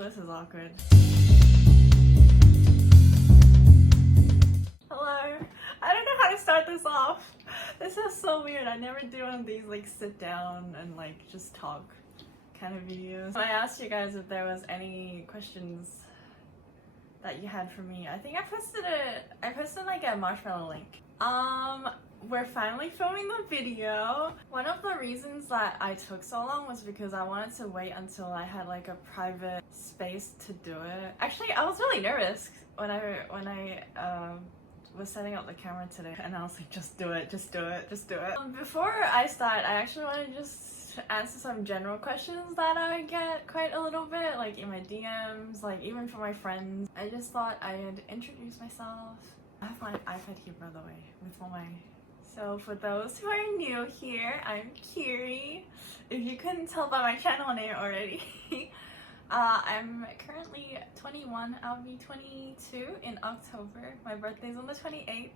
Oh, this is awkward. Hello. I don't know how to start this off. This is so weird. I never do one of these like sit down and like just talk kind of videos. I asked you guys if there was any questions that you had for me. I think I posted like a marshmallow link. We're finally filming the video. One of the reasons that I took so long was because I wanted to wait until I had like a private space to do it. Actually, I was really nervous when I was setting up the camera today, and I was like, just do it. Before I start, I actually want to just answer some general questions that I get quite a little bit, like in my DMs, like even from my friends. I just thought I'd introduce myself. I have my iPad here, by the way, with all my... So for those who are new here, I'm Kiri. If you couldn't tell by my channel name already. I'm currently 21. I'll be 22 in October. My birthday's on the 28th.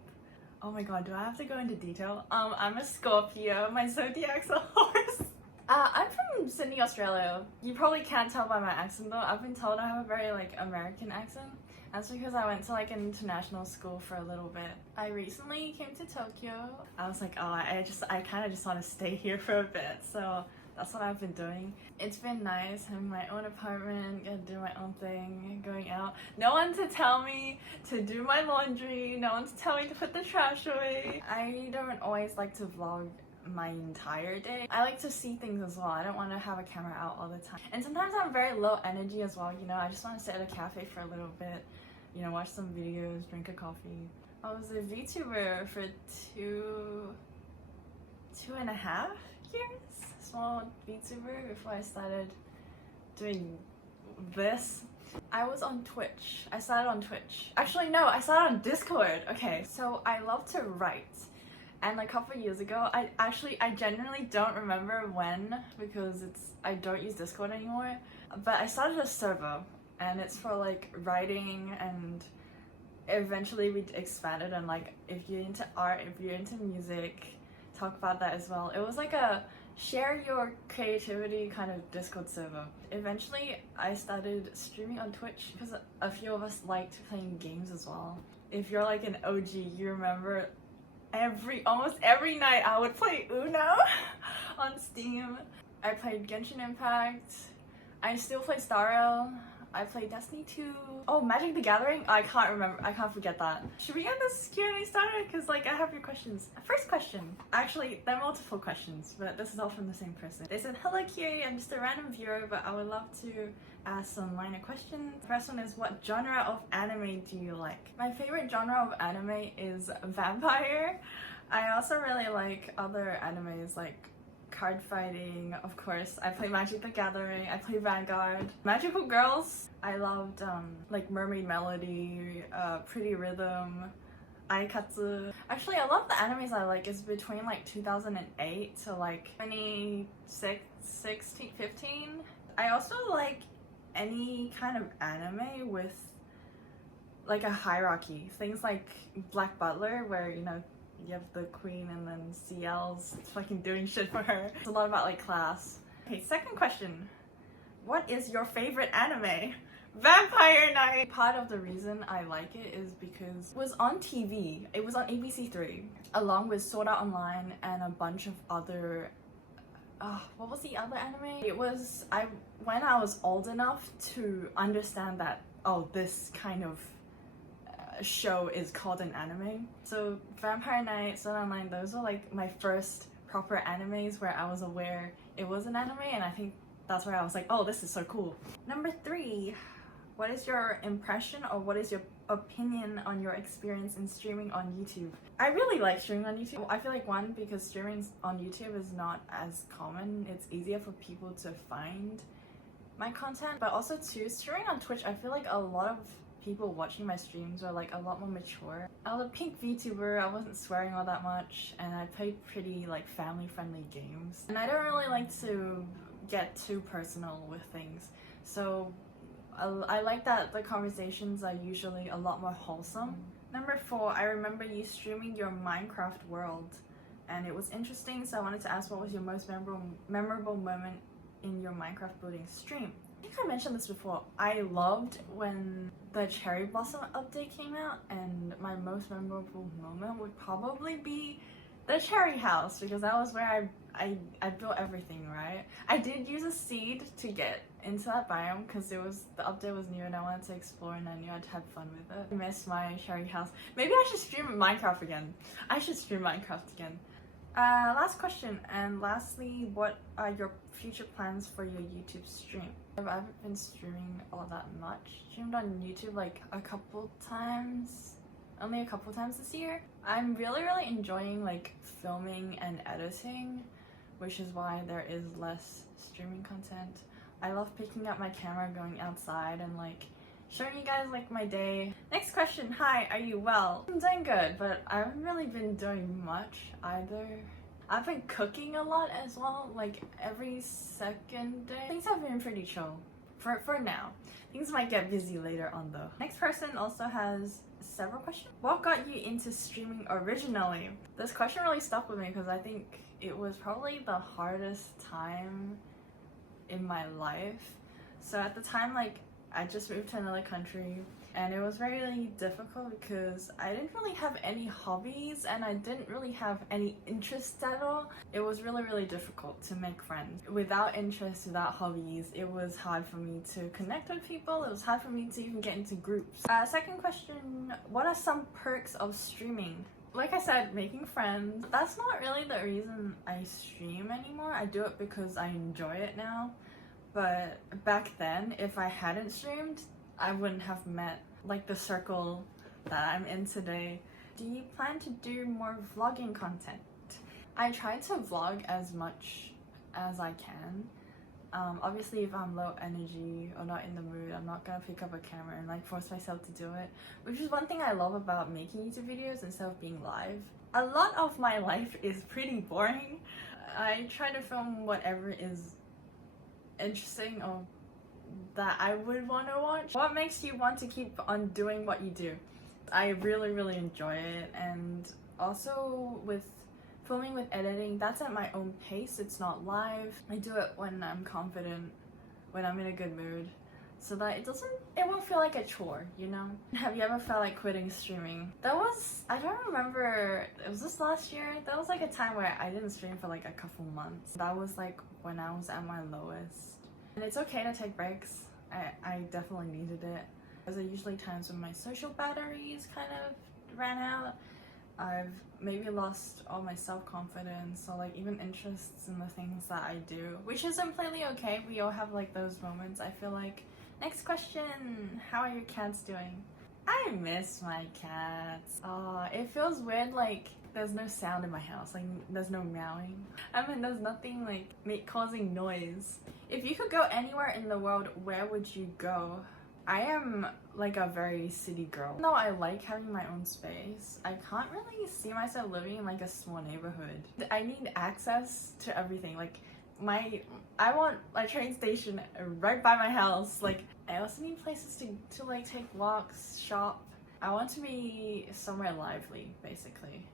Oh my god, do I have to go into detail? I'm a Scorpio. My zodiac's a horse. I'm from Sydney, Australia. You probably can't tell by my accent though. I've been told I have a very like American accent. That's because I went to like an international school for a little bit. I recently came to Tokyo. I was like, oh, I kind of just want to stay here for a bit. So that's what I've been doing. It's been nice having my own apartment, get to do my own thing, going out. No one to tell me to do my laundry, no one to tell me to put the trash away. I don't always like to vlog my entire day. I like to see things as well. I don't want to have a camera out all the time. And sometimes I'm very low energy as well, you know. I just want to sit at a cafe for a little bit, you know, watch some videos, drink a coffee. I was a VTuber for two and a half years. Small VTuber before I started doing this. I was on Twitch. I started on Twitch. Actually, no, I started on Discord. Okay, so I love to write. And a couple years ago, I genuinely don't remember when, because I don't use Discord anymore. But I started a server, and it's for like writing, and eventually we expanded and like if you're into art, if you're into music, talk about that as well. It was like a share your creativity kind of Discord server. Eventually I started streaming on Twitch because a few of us liked playing games as well. If you're like an OG, you remember almost every night I would play Uno on Steam. I played Genshin Impact. I still play Star Rail. I played Destiny 2. Oh, Magic the Gathering? I can't remember. I can't forget that. Should we get this Q&A started? Because like I have your questions. First question. Actually, there are multiple questions, but this is all from the same person. They said, hello Kiri, I'm just a random viewer, but I would love to ask some minor questions. The first one is, what genre of anime do you like? My favorite genre of anime is vampire. I also really like other animes like card fighting, of course. I play Magic the Gathering, I play Vanguard. Magical Girls, I loved like Mermaid Melody, Pretty Rhythm, Aikatsu. Actually, a lot of the animes I like is between like 2008 to like 2016, 15. I also like any kind of anime with like a hierarchy. Things like Black Butler, where you know you have the queen and then CL's fucking doing shit for her. It's a lot about like class. Okay, second question. What is your favorite anime? Vampire Knight! Part of the reason I like it is because it was on TV. It was on ABC3 along with Sword Art Online and a bunch of other what was the other anime? It was when I was old enough to understand that, oh, this kind of show is called an anime. So Vampire Knight, Sword Art Online, those were like my first proper animes where I was aware it was an anime, and I think that's where I was like, oh, this is so cool. Number 3, what is your impression or what is your opinion on your experience in streaming on YouTube? I really like streaming on YouTube. I feel like one, because streaming on YouTube is not as common. It's easier for people to find my content, but also two, streaming on Twitch, I feel like a lot of people watching my streams are like a lot more mature. I was a pink VTuber, I wasn't swearing all that much, and I played pretty like family friendly games. And I don't really like to get too personal with things. So I like that the conversations are usually a lot more wholesome. Number 4, I remember you streaming your Minecraft world and it was interesting, so I wanted to ask, what was your most memorable moment in your Minecraft building stream? think I mentioned this before. I loved when the cherry blossom update came out, and my most memorable moment would probably be the cherry house, because that was where I built everything, right? I did use a seed to get into that biome because the update was new and I wanted to explore and I knew I'd have fun with it. I miss my cherry house. Maybe I should stream Minecraft again. I should stream Minecraft again. Last question, and lastly, what are your future plans for your YouTube stream? I haven't been streaming all that much. Streamed on YouTube like a couple times, only a couple times this year. I'm really enjoying like filming and editing, which is why there is less streaming content. I love picking up my camera, going outside, and like showing you guys like my day. Next question. Hi, are you well? I'm doing good, but I haven't really been doing much either. I've been cooking a lot as well, like every second day. Things have been pretty chill for now. Things might get busy later on though. Next person also has several questions. What got you into streaming originally? This question really stuck with me because I think it was probably the hardest time in my life. So at the time, like, I just moved to another country and it was really difficult because I didn't really have any hobbies and I didn't really have any interests at all. It was really difficult to make friends. Without interests, without hobbies, it was hard for me to connect with people. It was hard for me to even get into groups. Second question, what are some perks of streaming? Like I said, making friends. That's not really the reason I stream anymore. I do it because I enjoy it now. But back then, if I hadn't streamed, I wouldn't have met like the circle that I'm in today. Do you plan to do more vlogging content? I try to vlog as much as I can. Obviously, if I'm low energy or not in the mood, I'm not gonna pick up a camera and like force myself to do it, which is one thing I love about making YouTube videos instead of being live. A lot of my life is pretty boring. I try to film whatever is interesting or that I would want to watch. What makes you want to keep on doing what you do? I really enjoy it, and also with filming, with editing, that's at my own pace. It's not live. I do it when I'm confident, when I'm in a good mood, so that it won't feel like a chore, you know? Have you ever felt like quitting streaming? I don't remember, it was this last year. That was like a time where I didn't stream for like a couple months. That was like when I was at my lowest. And it's okay to take breaks. I definitely needed it. There are usually times when my social batteries kind of ran out. I've maybe lost all my self-confidence or like even interests in the things that I do, which is completely okay. We all have like those moments, I feel like. Next question, how are your cats doing? I miss my cats. It feels weird, like there's no sound in my house, like there's no meowing. I mean, there's nothing like causing noise. If you could go anywhere in the world, where would you go? I am like a very city girl. Even though I like having my own space, I can't really see myself living in like a small neighborhood. I need access to everything. Like I want a train station right by my house. Like I also need places to like take walks, shop. I want to be somewhere lively, basically.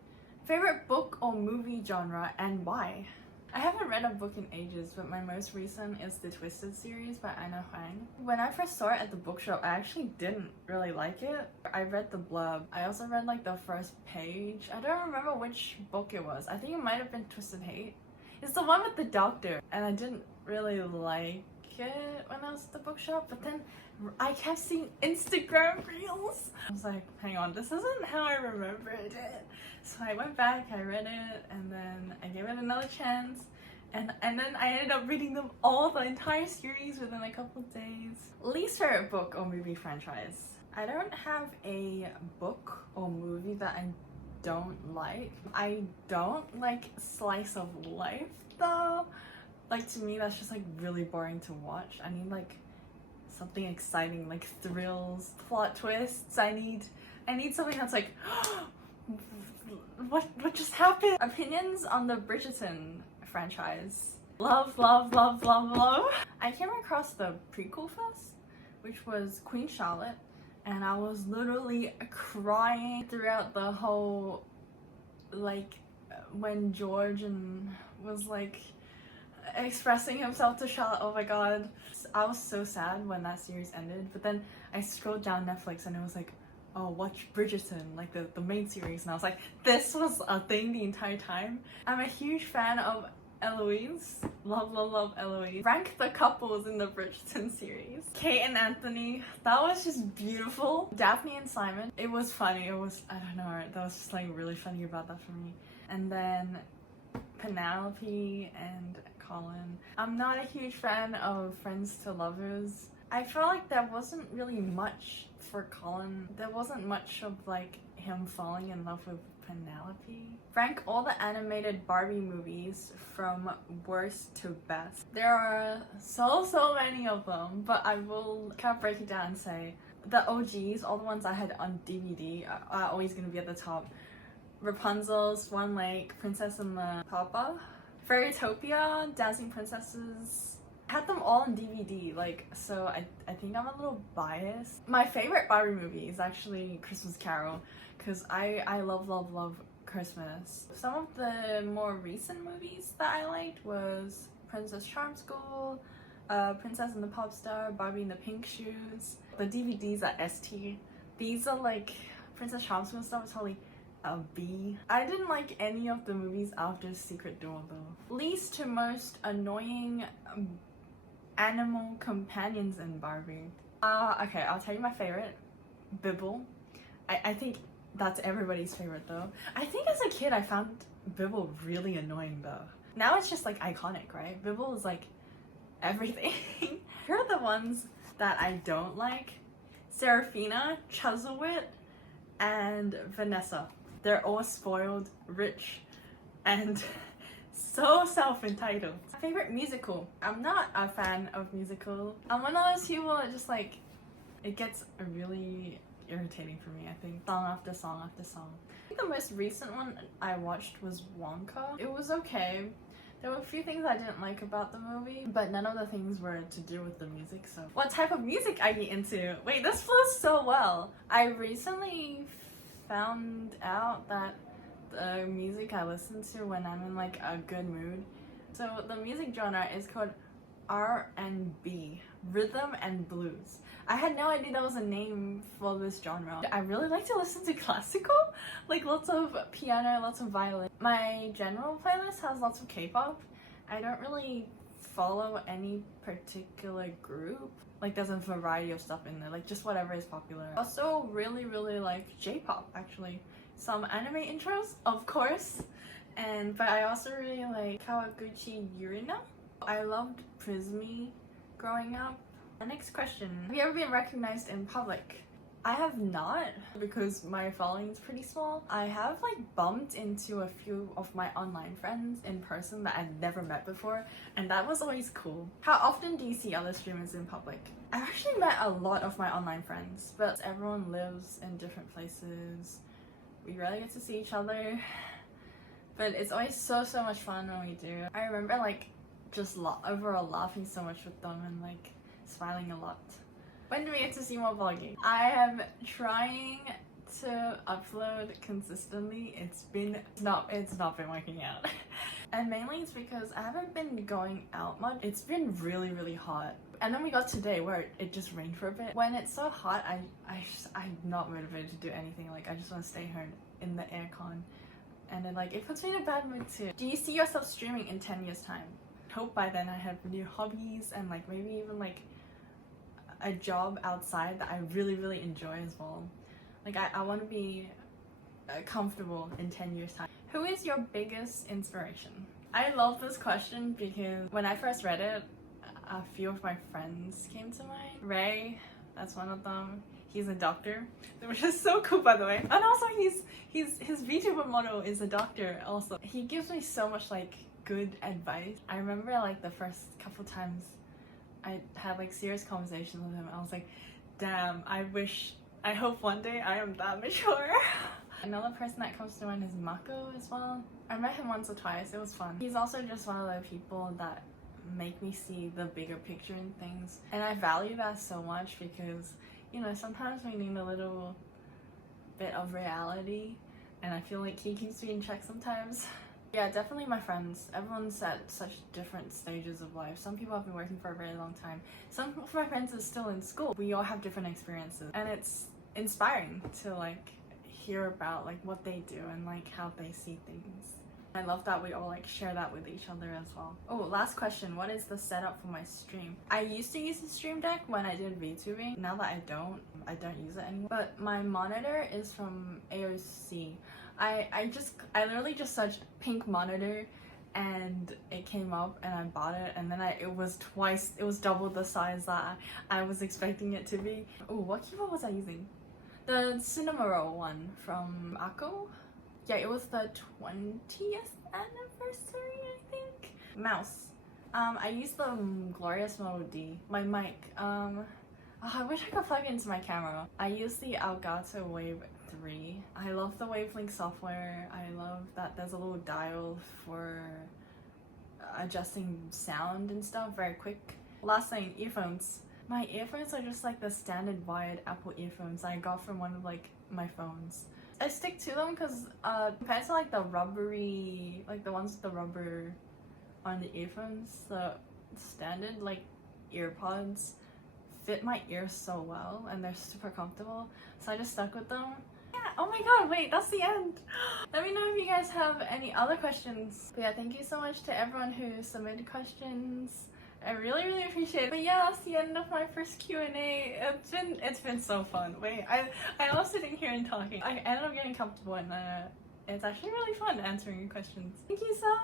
Favorite book or movie genre and why? I haven't read a book in ages, but my most recent is the Twisted series by Anna Huang. When I first saw it at the bookshop, I actually didn't really like it. I read the blurb. I also read like the first page. I don't remember which book it was. I think it might have been Twisted Hate. It's the one with the doctor, and I didn't really like it when I was at the bookshop, but then I kept seeing Instagram reels. I was like, hang on, this isn't how I remembered it. So I went back, I read it, and then I gave it another chance, and then I ended up reading them all, the entire series, within a couple days. Least favorite book or movie franchise? I don't have a book or movie that I don't like. I don't like slice of life though. Like to me that's just like really boring to watch. I need like something exciting, like thrills, plot twists. I need something that's like what just happened? Opinions on the Bridgerton franchise. Love. I came across the prequel first, which was Queen Charlotte, and I was literally crying throughout the whole, like when George and was like expressing himself to Charlotte. Oh my god. I was so sad when that series ended, but then I scrolled down Netflix and it was like, oh, watch Bridgerton, like the main series, and I was like, this was a thing the entire time. I'm a huge fan of Eloise. Love, love, love Eloise. Rank the couples in the Bridgerton series. Kate and Anthony, that was just beautiful. Daphne and Simon, it was funny. It was, I don't know, that was just like really funny about that for me. And then Penelope and Colin. I'm not a huge fan of Friends to Lovers. I feel like there wasn't really much for Colin. There wasn't much of like him falling in love with Penelope. Rank all the animated Barbie movies from worst to best. There are so many of them, but I will kind of break it down and say the OGs, all the ones I had on DVD, are always going to be at the top. Rapunzel, Swan Lake, Princess and the Pauper, Fairytopia, Dancing Princesses. I had them all on DVD, like, so I think I'm a little biased. My favorite Barbie movie is actually Christmas Carol, because I love Christmas. Some of the more recent movies that I liked was Princess Charm School, Princess and the Pop Star, Barbie and the Pink Shoes. The DVDs are ST. These are like Princess Charm School stuff is probably a B. I didn't like any of the movies after Secret Door though. Least to most annoying animal companions in Barbie. Okay, I'll tell you my favorite. Bibble. I think that's everybody's favorite though. I think as a kid I found Bibble really annoying though. Now it's just like iconic, right? Bibble is like everything. Here are the ones that I don't like. Serafina, Chuzzlewit, and Vanessa. They're all spoiled, rich, and so self-entitled. Favorite musical. I'm not a fan of musical. I'm one of those people that just like, it gets really irritating for me, I think. Song after song after song. I think the most recent one I watched was Wonka. It was okay. There were a few things I didn't like about the movie, but none of the things were to do with the music, so. What type of music I get into? Wait, this flows so well. I recently found out that the music I listen to when I'm in like a good mood. So the music genre is called R&B, rhythm and blues. I had no idea that was a name for this genre. I really like to listen to classical, like lots of piano, lots of violin. My general playlist has lots of K-pop. I don't really follow any particular group. Like there's a variety of stuff in there, like just whatever is popular. I also really like J-pop actually. Some anime intros, of course, but I also really like Kawaguchi Yurina. I loved Prismy growing up. The next question, have you ever been recognized in public? I have not, because my following is pretty small. I have like bumped into a few of my online friends in person that I'd never met before, and that was always cool. How often do you see other streamers in public? I've actually met a lot of my online friends, but everyone lives in different places. We rarely get to see each other, but it's always so much fun when we do. I remember like just overall laughing so much with them and like smiling a lot. When do we get to see more vlogging? I am trying to upload consistently. It's not been working out. And mainly it's because I haven't been going out much. It's been really hot. And then we got today where it just rained for a bit. When it's so hot, I'm not motivated to do anything. Like I just want to stay home in the aircon. And then like it puts me in a bad mood too. Do you see yourself streaming in 10 years time? Hope by then I have new hobbies and like maybe even like a job outside that I really enjoy as well. Like I want to be comfortable in 10 years time. Who is your biggest inspiration? I love this question because when I first read it, a few of my friends came to mind. Ray, that's one of them. He's a doctor, which is so cool by the way. And also his VTuber model is a doctor also. He gives me so much like good advice. I remember like the first couple times I had like serious conversations with him. I was like, damn, I hope one day I am that mature. Another person that comes to mind is Mako as well. I met him once or twice, it was fun. He's also just one of the people that make me see the bigger picture in things. And I value that so much because, you know, sometimes we need a little bit of reality. And I feel like he keeps me in check sometimes. Yeah, definitely my friends. Everyone's at such different stages of life. Some people have been working for a very long time. Some of my friends are still in school. We all have different experiences, and it's inspiring to like hear about like what they do and like how they see things. I love that we all like share that with each other as well. Oh, last question. What is the setup for my stream? I used to use the Stream Deck when I did VTubing. Now that I don't use it anymore. But my monitor is from AOC. I literally just searched pink monitor and it came up and I bought it, and then it was double the size that I was expecting it to be. Oh, what keyboard was I using? The Cinema Roll one from Akko. Yeah, it was the 20th anniversary, I think. Mouse. I used the Glorious Moto D. My mic. I wish I could plug it into my camera. I use the Elgato Wave 3. I love the Wavelink software. I love that there's a little dial for adjusting sound and stuff very quick. Last thing, earphones. My earphones are just like the standard wired Apple earphones I got from one of like my phones. I stick to them because compared to like the rubbery, like the ones with the rubber on the earphones, the standard like earpods fit my ears so well and they're super comfortable, so I just stuck with them. Yeah, oh my god, wait, that's the end. Let me know if you guys have any other questions. But yeah, thank you so much to everyone who submitted questions. I really appreciate it. But yeah, that's the end of my first Q&A. It's been so fun. Wait, I love sitting here and talking. I ended up getting comfortable and it's actually really fun answering your questions. Thank you so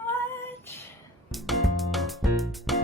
much.